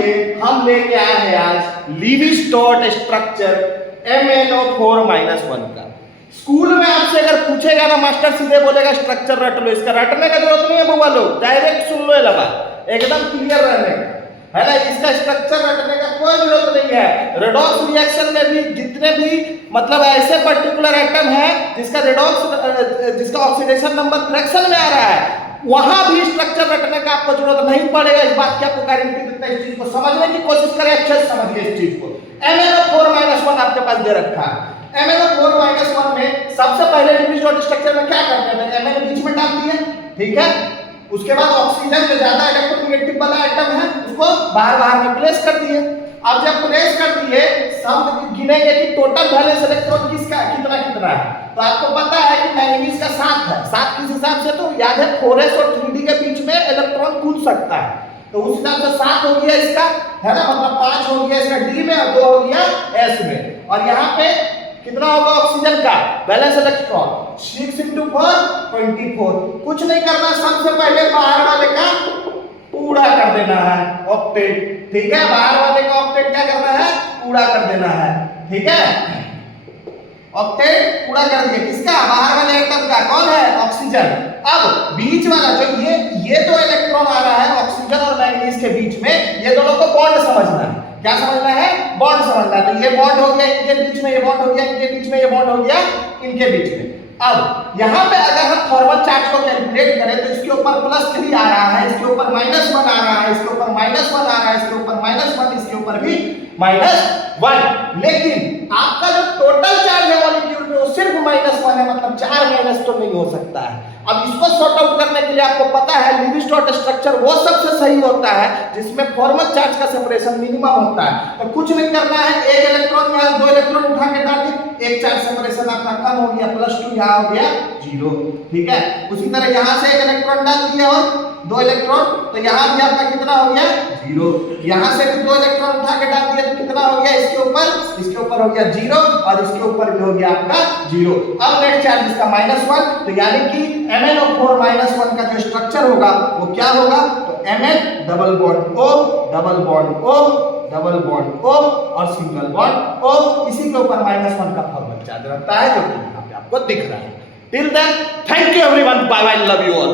ये हम लेके आए हैं आज लीवी-स्ट्रॉस स्ट्रक्चर MnO4-1 का। स्कूल में आपसे अगर पूछेगा ना मास्टर सीधे बोलेगा स्ट्रक्चर रट लो, इसका रटने का जरूरत नहीं है बुआ लोग, डायरेक्ट सुन लो ये लगा, एकदम क्लियर रहने का है ना। इसका स्ट्रक्चर रटने का कोई जरूरत नहीं है। रेडॉक्स रिएक्शन में भी जितने भी मतलब ऐसे पर्टिकुलर एटम है जिसका ऑक्सीडेशन नंबर फ्रैक्शन में आ रहा है, वहां भी स्ट्रक्चर रटने का आपको जरूरत नहीं पड़ेगा। इस बात की आपको गारंटी देता है। इस चीज को समझने की कोशिश करें, अच्छे से समझिए इस चीज को। MnO4-1 आपके पास दे रखा है। MnO4-1 में सबसे पहले लीवी-स्ट्रॉस स्ट्रक्चर में क्या करते हैं, Mn बीच में डाल दिए, ठीक है। उसके बाद ऑक्सीजन जो ज्यादा इलेक्ट्रोनेगेटिव वाला एटम है उसको बाहर में प्लेस कर दिए। अब जब प्लेस कर दिए, सब गिनेंगे कि टोटल वैलेंस इलेक्ट्रॉन किसका कितना है। तो आपको पता है कि मैंगनीज का 7 है। 7 किस हिसाब से, तो याद है 4s और 3d के बीच में इलेक्ट्रॉन कूद सकता है, तो उस हिसाब से 7 हो गया इसका, है ना, मतलब 5 हो गया इसका d में और 2 हो गया s में। और यहाँ पे कितना होगा ऑक्सीजन का वैलेंस इलेक्ट्रॉन 6 × 4 24। कुछ नहीं करना, सबसे पहले बाहर वाले का पूरा कर देना है, ऑक्टेट, ठीक है। बाहर वाले का ऑक्टेट क्या करना है, पूरा कर देना है, ठीक है। ऑक्टेट पूरा कर दिया, किसका, बाहर वाले एटम का, कौन है, ऑक्सीजन। अब बीच वाला जो ये दो इलेक्ट्रॉन आ रहा है ऑक्सीजन और मैंगनीज के बीच में, ये दोनों को बॉन्ड समझना है। क्या समझना है, बॉन्ड समझना है। तो ये बॉन्ड हो गया इनके बीच में, ये बॉन्ड हो गया इनके बीच में, ये बॉन्ड हो गया इनके बीच में। अब यहाँ पे अगर हम फॉरवर्ड चार्ज को कैलकुलेट करें तो इसके ऊपर +3 आ रहा है, इसके ऊपर -1 आ रहा है, इसके ऊपर -1 आ रहा है, इसके ऊपर -1, इसके ऊपर भी -1। लेकिन आपका जो टोटल चार्ज है मॉलिक्यूल में वो सिर्फ -1 है, मतलब 4 माइनस तो नहीं हो सकता है। अब इसको सॉर्ट आउट करने के लिए आपको पता है लीवी-स्ट्रॉस स्ट्रक्चर वो सबसे सही होता है जिसमें फॉरवर्ड चार्ज का सेपरेशन मिनिमम होता है। तो कुछ नहीं करना है, एक इलेक्ट्रॉन या 2 इलेक्ट्रॉन उठा के डाल दिए, एक चार्ज सेपरेशन आपका कम हो गया, +2 यहाँ हो गया 0, ठीक है। उसी तरह यहाँ से एक इलेक्ट्रॉन डाल दिया और 2 इलेक्ट्रॉन, तो यहाँ भी आपका कितना हो गया 0। यहाँ से भी 2 इलेक्ट्रॉन उठा के डाल दिया तो कितना हो गया, इसके ऊपर हो गया 0 और इसके ऊपर भी हो गया आपका 0। अब नेट चार्ज इसका -1, तो यानी कि MnO4-1 का जो स्ट्रक्चर होगा वो क्या होगा, तो Mn double bond O double bond O double bond O और सिंगल बॉन्ड O, इसी के ऊपर -1 का फॉरवर्ड चार्ज रहता है जो कि यहाँ पे आपको दिख रहा है। Till then thank you everyone, bye bye, love you all.